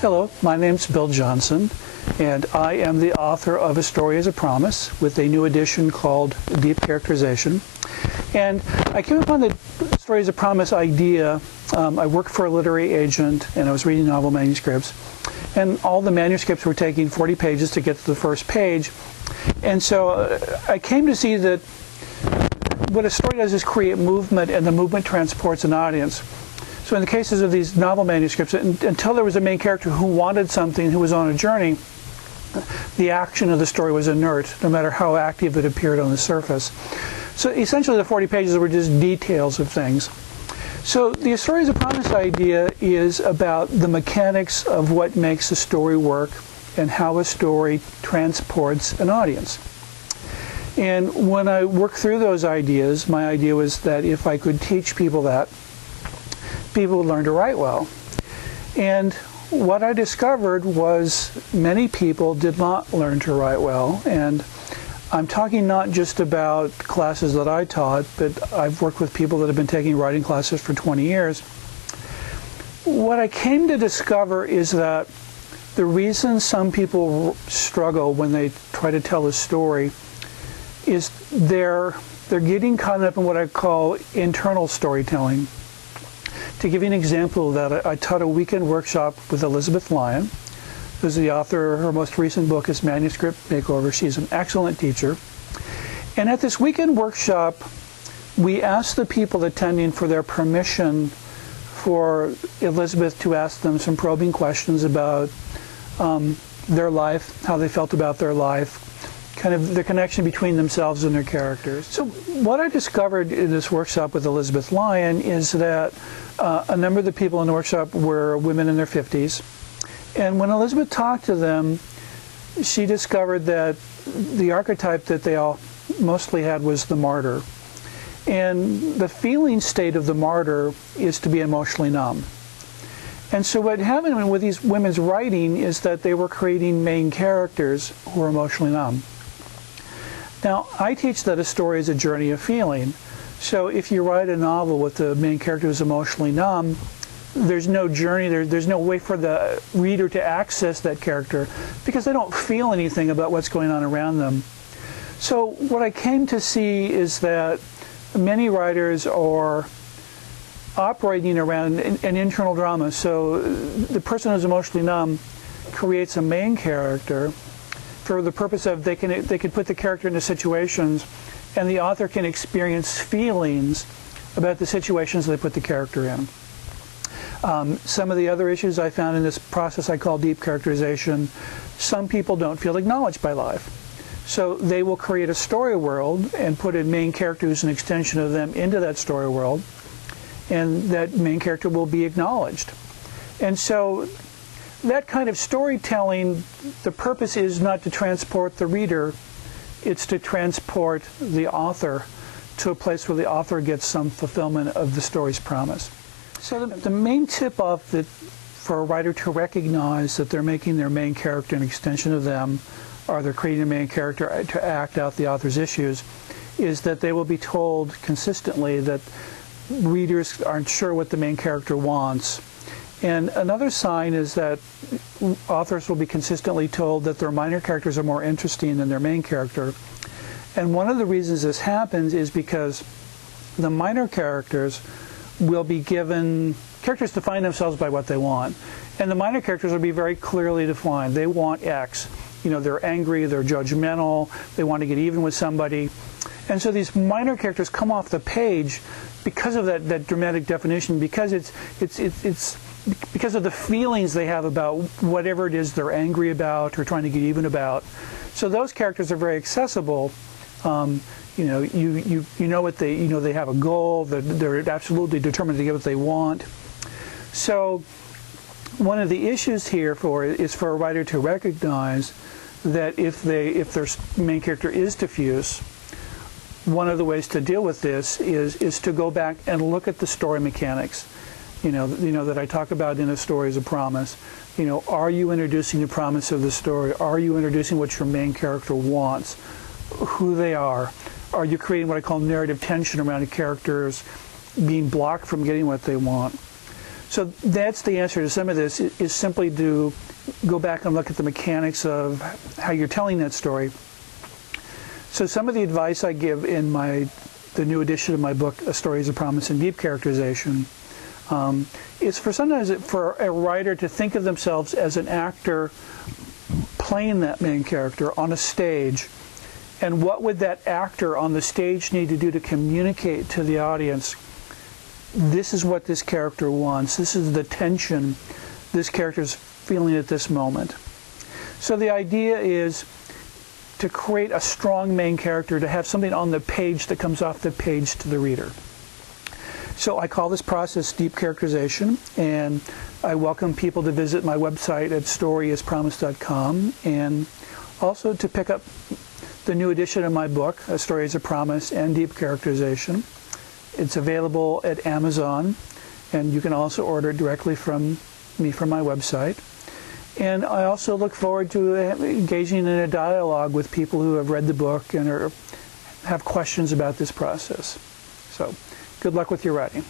Hello, my name's Bill Johnson, and I am the author of A Story as a Promise with a new edition called Deep Characterization. And I came upon the Story as a Promise idea. I worked for a literary agent, and I was reading novel manuscripts. And all the manuscripts were taking 40 pages to get to the first page. And so I came to see that what a story does is create movement, and the movement transports an audience. So in the cases of these novel manuscripts, until there was a main character who wanted something, who was on a journey, the action of the story was inert, no matter how active it appeared on the surface. So essentially the 40 pages were just details of things. So the Story as a Promise idea is about the mechanics of what makes a story work and how a story transports an audience. And when I worked through those ideas, my idea was that if I could teach people that, people would learn to write well. And what I discovered was many people did not learn to write well. And I'm talking not just about classes that I taught, but I've worked with people that have been taking writing classes for 20 years. What I came to discover is that the reason some people struggle when they try to tell a story is they're getting caught up in what I call internal storytelling. To give you an example of that, I taught a weekend workshop with Elizabeth Lyon, who's the author. Her most recent book is Manuscript Makeover. She's an excellent teacher. And at this weekend workshop, we asked the people attending for their permission for Elizabeth to ask them some probing questions about their life, how they felt about their life, kind of the connection between themselves and their characters. So what I discovered in this workshop with Elizabeth Lyon is that a number of the people in the workshop were women in their 50s. And when Elizabeth talked to them, she discovered that the archetype that they all mostly had was the martyr. And the feeling state of the martyr is to be emotionally numb. And so what happened with these women's writing is that they were creating main characters who were emotionally numb. Now, I teach that a story is a journey of feeling. So if you write a novel with the main character who's emotionally numb, there's no journey, there's no way for the reader to access that character because they don't feel anything about what's going on around them. So what I came to see is that many writers are operating around an internal drama. So the person who's emotionally numb creates a main character for the purpose of they can put the character into situations, and the author can experience feelings about the situations they put the character in. Some of the other issues I found in this process I call deep characterization, some people don't feel acknowledged by life. So they will create a story world and put a main character who's an extension of them into that story world, and that main character will be acknowledged. And so that kind of storytelling, the purpose is not to transport the reader, it's to transport the author to a place where the author gets some fulfillment of the story's promise. So the main tip-off for a writer to recognize that they're making their main character an extension of them, or they're creating a main character to act out the author's issues, is that they will be told consistently that readers aren't sure what the main character wants. And another sign is that authors will be consistently told that their minor characters are more interesting than their main character. And one of the reasons this happens is because the minor characters will be given, characters define themselves by what they want. And the minor characters will be very clearly defined. They want X. You know, they're angry, they're judgmental, they want to get even with somebody. And so these minor characters come off the page because of that dramatic definition, because it's because of the feelings they have about whatever it is they're angry about or trying to get even about. So those characters are very accessible. You know, you know what they, you know, they have a goal, they're absolutely determined to get what they want. So one of the issues here is for a writer to recognize that if their main character is diffuse, one of the ways to deal with this is to go back and look at the story mechanics. You know that I talk about in A Story as a Promise. You know, are you introducing the promise of the story? Are you introducing what your main character wants, who they are? Are you creating what I call narrative tension around the characters being blocked from getting what they want? So that's the answer to some of this, is simply to go back and look at the mechanics of how you're telling that story. So some of the advice I give in the new edition of my book, A Story is a Promise and Deep Characterization, is for a writer to think of themselves as an actor playing that main character on a stage, and what would that actor on the stage need to do to communicate to the audience, this is what this character wants, this is the tension this character is feeling at this moment. So the idea is to create a strong main character, to have something on the page that comes off the page to the reader. So I call this process deep characterization, and I welcome people to visit my website at storyispromise.com, and also to pick up the new edition of my book, A Story is a Promise and Deep Characterization. It's available at Amazon, and you can also order it directly from me from my website. And I also look forward to engaging in a dialogue with people who have read the book and have questions about this process. So good luck with your writing.